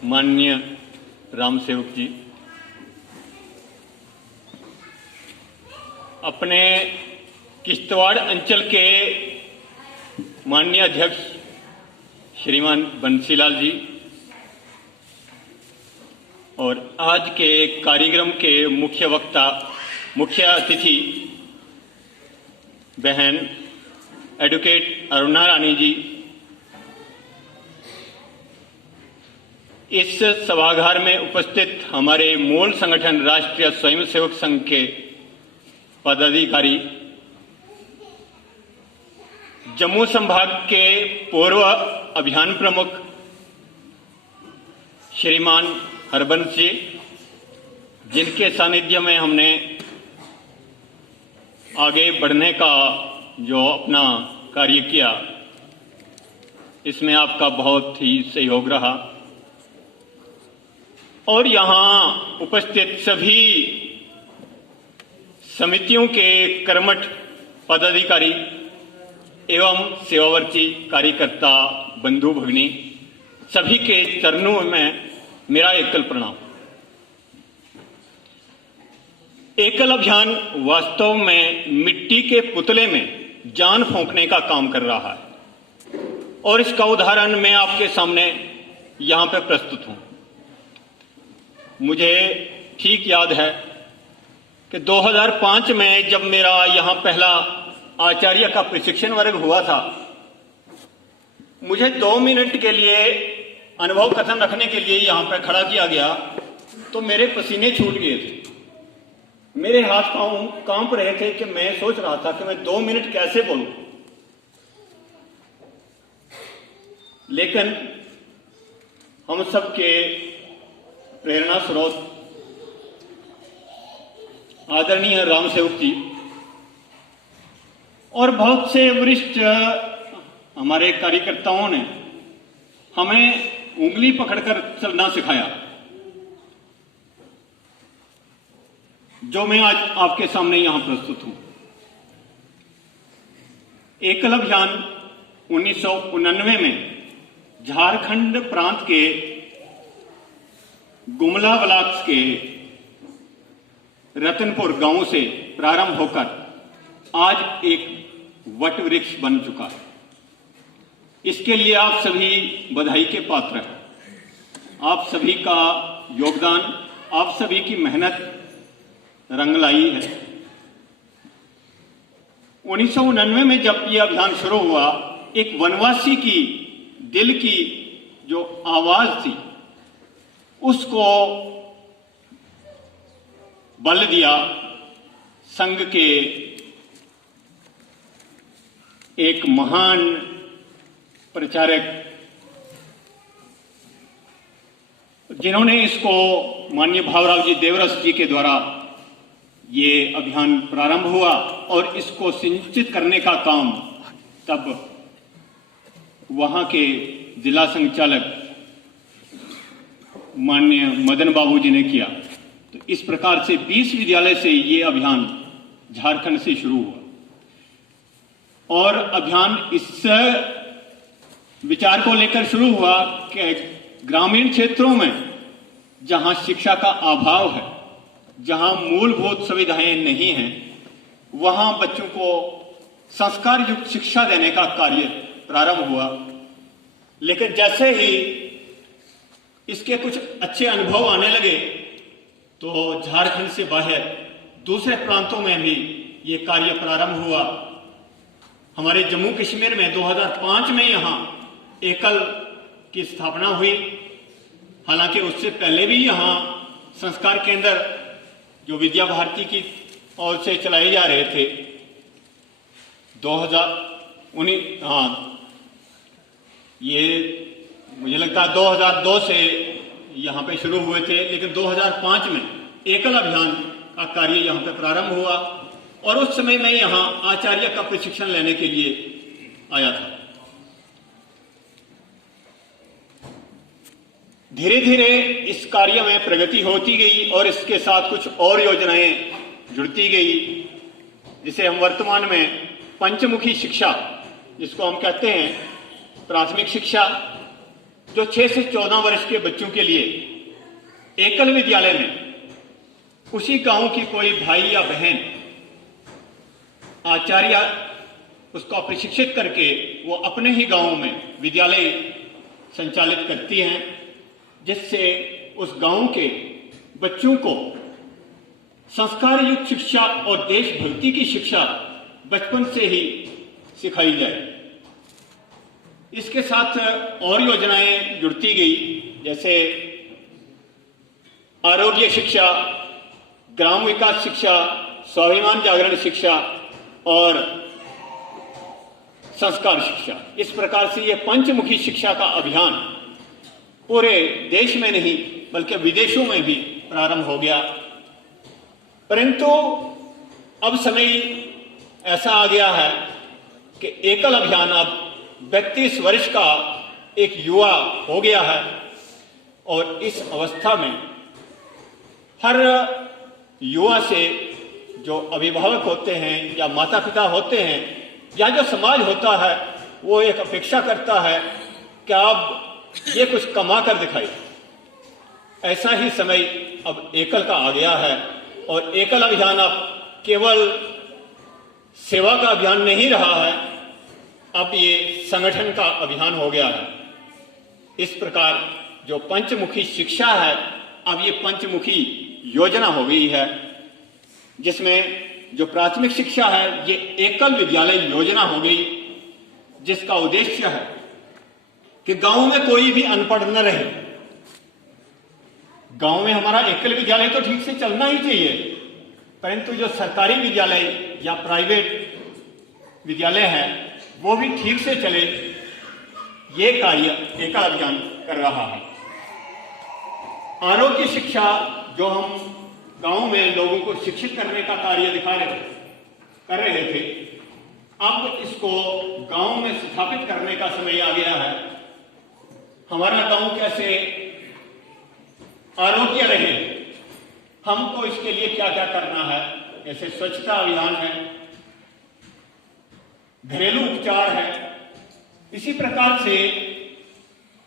माननीय राम सेवक जी, अपने किश्तवाड़ अंचल के माननीय अध्यक्ष श्रीमान बंसीलाल जी और आज के कार्यक्रम के मुख्य वक्ता, मुख्य अतिथि बहन एडवोकेट अरुणा रानी जी, इस सभागार में उपस्थित हमारे मूल संगठन राष्ट्रीय स्वयंसेवक संघ के पदाधिकारी, जम्मू संभाग के पूर्व अभियान प्रमुख श्रीमान हरबंस जी, जिनके सानिध्य में हमने आगे बढ़ने का जो अपना कार्य किया, इसमें आपका बहुत ही सहयोग रहा। और यहाँ उपस्थित सभी समितियों के कर्मठ पदाधिकारी एवं सेवावर्ती कार्यकर्ता बंधु भगिनी, सभी के चरणों में मेरा एकल प्रणाम। एकल अभियान वास्तव में मिट्टी के पुतले में जान फूंकने का काम कर रहा है और इसका उदाहरण मैं आपके सामने यहां पर प्रस्तुत हूं। मुझे ठीक याद है कि 2005 में जब मेरा यहां पहला आचार्य का प्रशिक्षण वर्ग हुआ था, मुझे 2 मिनट के लिए अनुभव कथन रखने के लिए यहां पर खड़ा किया गया तो मेरे पसीने छूट गए थे, मेरे हाथ पांव कांप रहे थे कि मैं सोच रहा था कि मैं 2 मिनट कैसे बोलूं। लेकिन हम सबके प्रेरणा स्रोत आदरणीय राम सेवक जी और बहुत से वरिष्ठ हमारे कार्यकर्ताओं ने हमें उंगली पकड़कर चलना सिखाया, जो मैं आज आपके सामने यहां प्रस्तुत हूं। एकल अभियान 1999 में झारखंड प्रांत के गुमला ब्लॉक के रतनपुर गांव से प्रारंभ होकर आज एक वट वृक्ष बन चुका है। इसके लिए आप सभी बधाई के पात्र हैं। आप सभी का योगदान, आप सभी की मेहनत रंग लाई है। 1999 में जब यह अभियान शुरू हुआ, एक वनवासी की दिल की जो आवाज थी, उसको बल दिया संघ के एक महान प्रचारक, जिन्होंने इसको माननीय भावराव जी देवरस जी के द्वारा ये अभियान प्रारंभ हुआ और इसको सिंचित करने का काम तब वहां के जिला संचालक माननीय मदन बाबू जी ने किया। तो इस प्रकार से 20 विद्यालय से ये अभियान झारखंड से शुरू हुआ और अभियान इस विचार को लेकर शुरू हुआ कि ग्रामीण क्षेत्रों में जहां शिक्षा का अभाव है, जहां मूलभूत सुविधाएं नहीं हैं, वहां बच्चों को संस्कार युक्त शिक्षा देने का कार्य प्रारंभ हुआ। लेकिन जैसे ही इसके कुछ अच्छे अनुभव आने लगे तो झारखंड से बाहर दूसरे प्रांतों में भी ये कार्य प्रारंभ हुआ। हमारे जम्मू कश्मीर में 2005 में यहां एकल की स्थापना हुई। हालांकि उससे पहले भी यहां संस्कार केंद्र जो विद्या भारती की ओर से चलाए जा रहे थे, 2019 ये मुझे लगता है 2002 से यहां पे शुरू हुए थे, लेकिन 2005 में एकल अभियान का कार्य यहां पे प्रारंभ हुआ और उस समय मैं यहां आचार्य का प्रशिक्षण लेने के लिए आया था। धीरे धीरे इस कार्य में प्रगति होती गई और इसके साथ कुछ और योजनाएं जुड़ती गई, जिसे हम वर्तमान में पंचमुखी शिक्षा, जिसको हम कहते हैं प्राथमिक शिक्षा, जो 6 से 14 वर्ष के बच्चों के लिए एकल विद्यालय में उसी गांव की कोई भाई या बहन आचार्य उसको प्रशिक्षित करके वो अपने ही गांव में विद्यालय संचालित करती हैं, जिससे उस गांव के बच्चों को संस्कार युक्त शिक्षा और देशभक्ति की शिक्षा बचपन से ही सिखाई जाए। इसके साथ और योजनाएं जुड़ती गई, जैसे आरोग्य शिक्षा, ग्राम विकास शिक्षा, स्वाभिमान जागरण शिक्षा और संस्कार शिक्षा। इस प्रकार से यह पंचमुखी शिक्षा का अभियान पूरे देश में नहीं बल्कि विदेशों में भी प्रारंभ हो गया। परंतु अब समय ऐसा आ गया है कि एकल अभियान अब 32 वर्ष का एक युवा हो गया है और इस अवस्था में हर युवा से जो अभिभावक होते हैं या माता पिता होते हैं या जो समाज होता है वो एक अपेक्षा करता है कि अब ये कुछ कमा कर दिखाए। ऐसा ही समय अब एकल का आ गया है और एकल अभियान अब केवल सेवा का अभियान नहीं रहा है, अब ये संगठन का अभियान हो गया है। इस प्रकार जो पंचमुखी शिक्षा है अब ये पंचमुखी योजना हो गई है, जिसमें जो प्राथमिक शिक्षा है ये एकल विद्यालय योजना हो गई, जिसका उद्देश्य है कि गांव में कोई भी अनपढ़ न रहे। गांव में हमारा एकल विद्यालय तो ठीक से चलना ही चाहिए, परंतु जो सरकारी विद्यालय या प्राइवेट विद्यालय है वो भी ठीक से चले, ये कार्य एकल अभियान कर रहा है। आरोग्य शिक्षा जो हम गांव में लोगों को शिक्षित करने का कार्य कर रहे थे, अब इसको गांव में स्थापित करने का समय आ गया है। हमारा गांव कैसे आरोग्य रहे, हमको इसके लिए क्या क्या करना है, जैसे स्वच्छता अभियान है, घरेलू उपचार है, इसी प्रकार से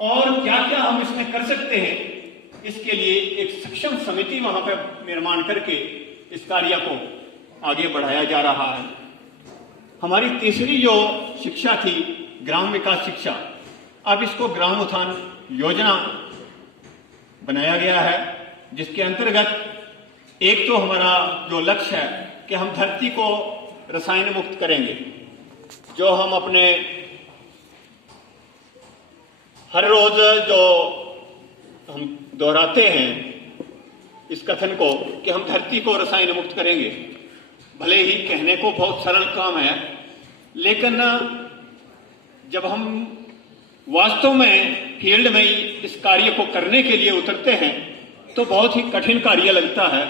और क्या क्या हम इसमें कर सकते हैं, इसके लिए एक सक्षम समिति वहां पर निर्माण करके इस कार्य को आगे बढ़ाया जा रहा है। हमारी तीसरी जो शिक्षा थी ग्राम विकास शिक्षा, अब इसको ग्राम उत्थान योजना बनाया गया है, जिसके अंतर्गत एक तो हमारा जो लक्ष्य है कि हम धरती को रसायन मुक्त करेंगे। जो हम अपने हर रोज जो हम दोहराते हैं इस कथन को कि हम धरती को रसायन मुक्त करेंगे, भले ही कहने को बहुत सरल काम है, लेकिन जब हम वास्तव में फील्ड में इस कार्य को करने के लिए उतरते हैं तो बहुत ही कठिन कार्य लगता है।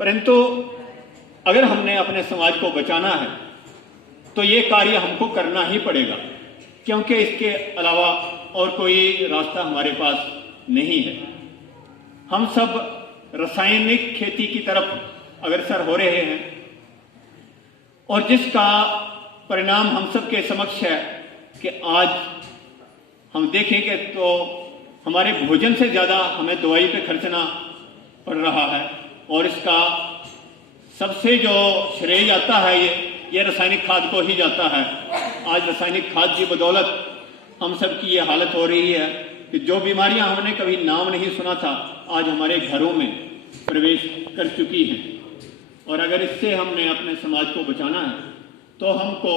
परंतु अगर हमने अपने समाज को बचाना है तो ये कार्य हमको करना ही पड़ेगा, क्योंकि इसके अलावा और कोई रास्ता हमारे पास नहीं है। हम सब रासायनिक खेती की तरफ अग्रसर हो रहे हैं और जिसका परिणाम हम सबके समक्ष है कि आज हम देखेंगे तो हमारे भोजन से ज्यादा हमें दवाई पे खर्चना पड़ रहा है और इसका सबसे जो श्रेय जाता है ये रासायनिक खाद को ही जाता है। आज रासायनिक खाद की बदौलत हम सब की ये हालत हो रही है कि जो बीमारियां हमने कभी नाम नहीं सुना था आज हमारे घरों में प्रवेश कर चुकी हैं। और अगर इससे हमने अपने समाज को बचाना है तो हमको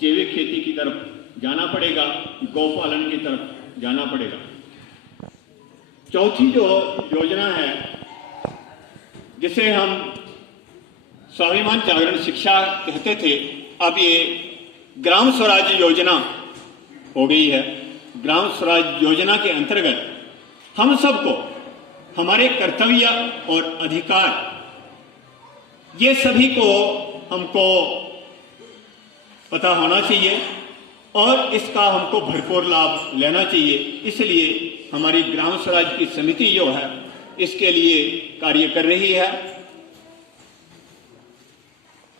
जैविक खेती की तरफ जाना पड़ेगा, गौपालन की तरफ जाना पड़ेगा। चौथी जो योजना है जिसे हम स्वाभिमान जागरण शिक्षा कहते थे, अब ये ग्राम स्वराज योजना हो गई है। ग्राम स्वराज योजना के अंतर्गत हम सबको हमारे कर्तव्य और अधिकार ये सभी को हमको पता होना चाहिए और इसका हमको भरपूर लाभ लेना चाहिए। इसलिए हमारी ग्राम स्वराज की समिति जो है इसके लिए कार्य कर रही है।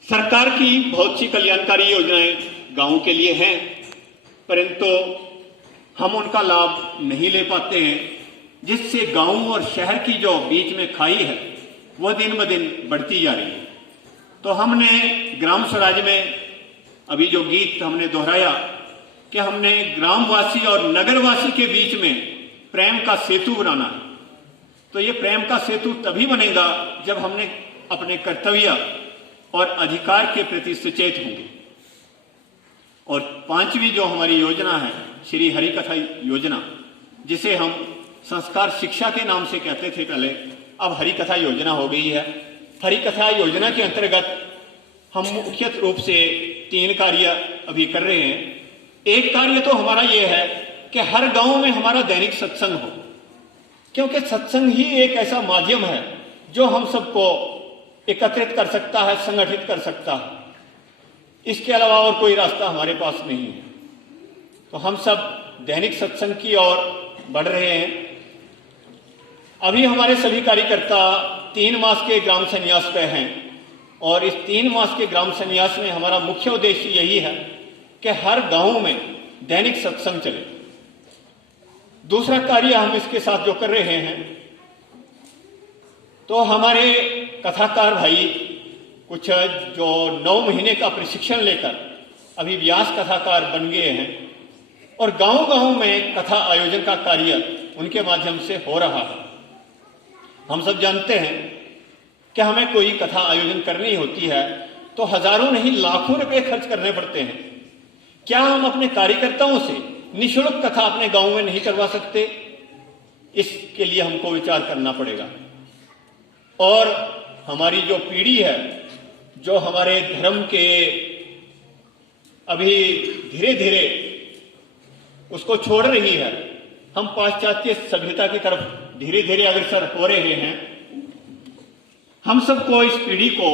सरकार की बहुत सी कल्याणकारी योजनाएं गांव के लिए हैं, परंतु हम उनका लाभ नहीं ले पाते हैं, जिससे गांव और शहर की जो बीच में खाई है वह दिन ब दिन बढ़ती जा रही है। तो हमने ग्राम स्वराज में अभी जो गीत हमने दोहराया कि हमने ग्रामवासी और नगरवासी के बीच में प्रेम का सेतु बनाना है। तो ये प्रेम का सेतु तभी बनेगा जब हमने अपने कर्तव्य और अधिकार के प्रति सचेत होंगे। और 5वीं जो हमारी योजना है, श्री हरिकथा योजना, जिसे हम संस्कार शिक्षा के नाम से कहते थे पहले, अब हरिकथा योजना हो गई है। हरिकथा योजना के अंतर्गत हम मुख्य रूप से 3 कार्य अभी कर रहे हैं। एक कार्य तो हमारा ये है कि हर गांव में हमारा दैनिक सत्संग हो, क्योंकि सत्संग ही एक ऐसा माध्यम है जो हम सबको एकत्रित कर सकता है, संगठित कर सकता है। इसके अलावा और कोई रास्ता हमारे पास नहीं है। तो हम सब दैनिक सत्संग की ओर बढ़ रहे हैं। अभी हमारे सभी कार्यकर्ता 3 मास के ग्राम संन्यास पे हैं और इस 3 मास के ग्राम संन्यास में हमारा मुख्य उद्देश्य यही है कि हर गांव में दैनिक सत्संग चले। दूसरा कार्य हम इसके साथ जो कर रहे हैं, तो हमारे कथाकार भाई कुछ जो 9 महीने का प्रशिक्षण लेकर अभी व्यास कथाकार बन गए हैं और गांव-गांव में कथा आयोजन का कार्य उनके माध्यम से हो रहा है। हम सब जानते हैं कि हमें कोई कथा आयोजन करनी होती है तो हजारों नहीं लाखों रुपए खर्च करने पड़ते हैं। क्या हम अपने कार्यकर्ताओं से निःशुल्क कथा अपने गांव में नहीं करवा सकते? इसके लिए हमको विचार करना पड़ेगा। और हमारी जो पीढ़ी है, जो हमारे धर्म के अभी धीरे धीरे उसको छोड़ रही है, हम पाश्चात्य सभ्यता की तरफ धीरे धीरे अग्रसर हो रहे हैं। हम सबको इस पीढ़ी को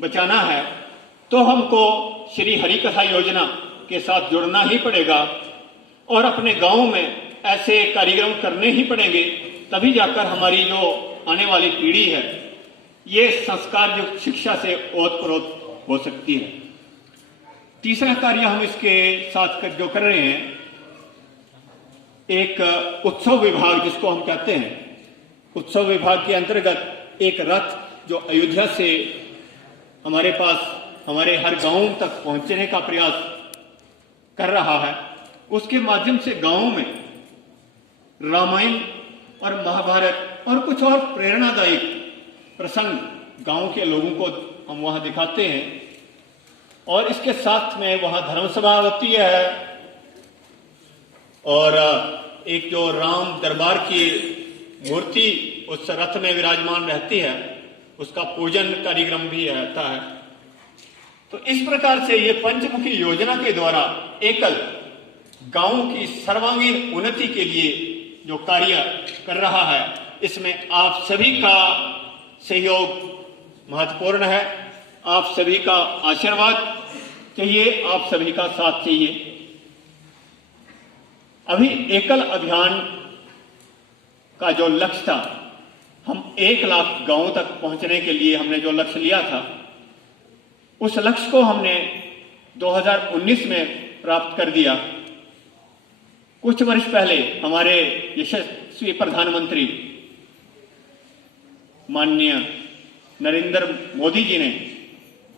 बचाना है तो हमको श्री हरिकथा योजना के साथ जुड़ना ही पड़ेगा और अपने गांव में ऐसे कार्यक्रम करने ही पड़ेंगे, तभी जाकर हमारी जो आने वाली पीढ़ी है ये संस्कार जो शिक्षा से ओतप्रोत हो सकती है। तीसरा कार्य हम इसके साथ जो कर रहे हैं, एक उत्सव विभाग जिसको हम कहते हैं, उत्सव विभाग के अंतर्गत एक रथ जो अयोध्या से हमारे पास हमारे हर गांव तक पहुंचने का प्रयास कर रहा है। उसके माध्यम से गांव में रामायण और महाभारत और कुछ और प्रेरणादायक प्रसंग गांव के लोगों को हम वहां दिखाते हैं। और इसके साथ में वहां धर्मसभा होती है और एक जो राम दरबार की मूर्ति उस रथ में विराजमान रहती है, उसका पूजन कार्यक्रम भी रहता है। तो इस प्रकार से ये पंचमुखी योजना के द्वारा एकल गांव की सर्वांगीण उन्नति के लिए जो कार्य कर रहा है, इसमें आप सभी का सहयोग महत्वपूर्ण है। आप सभी का आशीर्वाद चाहिए, आप सभी का साथ चाहिए। अभी एकल अभियान का जो लक्ष्य था, हम 1 लाख गांवों तक पहुंचने के लिए हमने जो लक्ष्य लिया था, उस लक्ष्य को हमने 2019 में प्राप्त कर दिया। कुछ वर्ष पहले हमारे यशस्वी प्रधानमंत्री माननीय नरेंद्र मोदी जी ने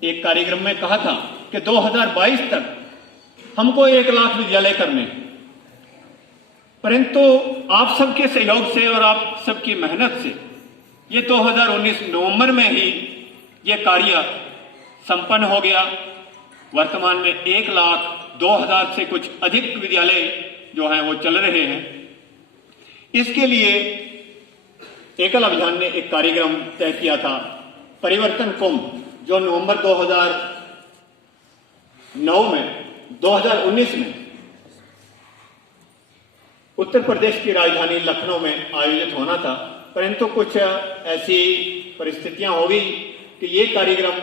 एक कार्यक्रम में कहा था कि 2022 तक हमको 1 लाख विद्यालय करने, परंतु आप सबके सहयोग से और आप सबकी मेहनत से ये 2019 नवंबर में ही ये कार्य संपन्न हो गया। वर्तमान में 1,02,000 से कुछ अधिक विद्यालय जो हैं वो चल रहे हैं। इसके लिए एकल अभियान ने एक कार्यक्रम तय किया था, परिवर्तन कुंभ, जो नवंबर 2019 में उत्तर प्रदेश की राजधानी लखनऊ में आयोजित होना था, परंतु कुछ ऐसी परिस्थितियां हो गई कि ये कार्यक्रम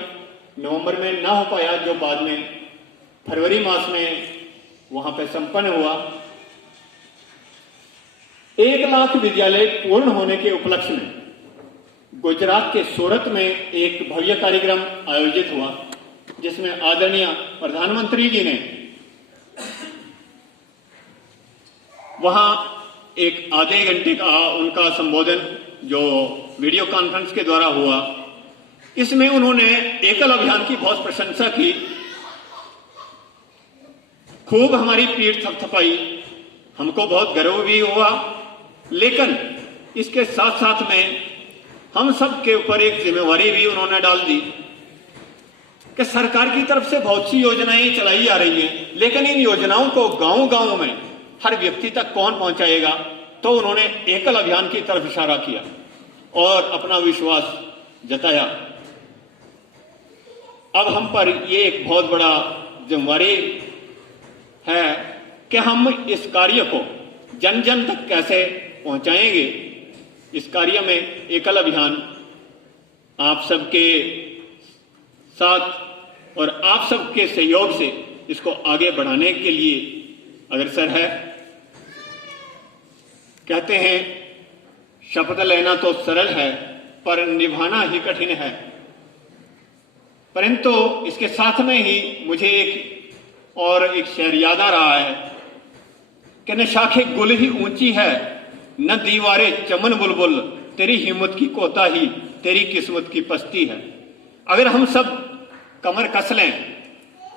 नवंबर में ना हो पाया, जो बाद में फरवरी मास में वहां पर संपन्न हुआ। 1 लाख विद्यालय पूर्ण होने के उपलक्ष्य में गुजरात के सूरत में एक भव्य कार्यक्रम आयोजित हुआ, जिसमें आदरणीय प्रधानमंत्री जी ने वहां एक आधे घंटे का उनका संबोधन जो वीडियो कॉन्फ्रेंस के द्वारा हुआ, इसमें उन्होंने एकल अभियान की बहुत प्रशंसा की, खूब हमारी पीठ थपथपाई, हमको बहुत गर्व भी हुआ। लेकिन इसके साथ साथ में हम सब के ऊपर एक जिम्मेवारी भी उन्होंने डाल दी कि सरकार की तरफ से बहुत सी योजनाएं चलाई जा रही हैं, लेकिन इन योजनाओं को गांव-गांव में हर व्यक्ति तक कौन पहुंचाएगा। तो उन्होंने एकल अभियान की तरफ इशारा किया और अपना विश्वास जताया। अब हम पर ये एक बहुत बड़ा जिम्मेवारी है कि हम इस कार्य को जन जन तक कैसे पहुंचाएंगे। इस कार्य में एकल अभियान आप सबके साथ और आप सबके सहयोग से इसको आगे बढ़ाने के लिए अग्रसर है। कहते हैं शपथ लेना तो सरल है पर निभाना ही कठिन है। परंतु इसके साथ में ही मुझे एक शेर याद आ रहा है कि न शाखे गुल ही ऊंची है, न दीवारे चमन बुलबुल, तेरी हिम्मत की कोताही, तेरी किस्मत की पस्ती है। अगर हम सब कमर कस लें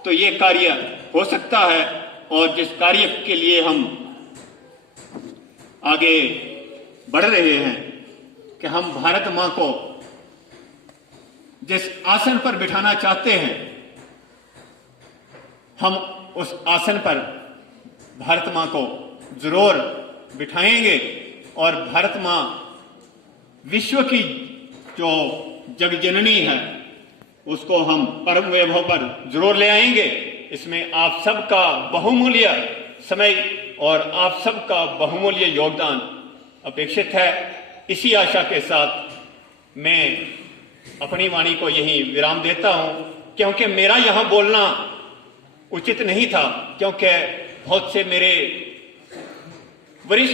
तो ये कार्य हो सकता है। और जिस कार्य के लिए हम आगे बढ़ रहे हैं कि हम भारत मां को जिस आसन पर बिठाना चाहते हैं, हम उस आसन पर भारत मां को जरूर बिठाएंगे और भारत मां विश्व की जो जगजननी है उसको हम परम वैभव पर जरूर ले आएंगे। इसमें आप सबका बहुमूल्य समय और आप सबका बहुमूल्य योगदान अपेक्षित है। इसी आशा के साथ मैं अपनी वाणी को यहीं विराम देता हूं, क्योंकि मेरा यहां बोलना उचित नहीं था, क्योंकि बहुत से मेरे वरिष्ठ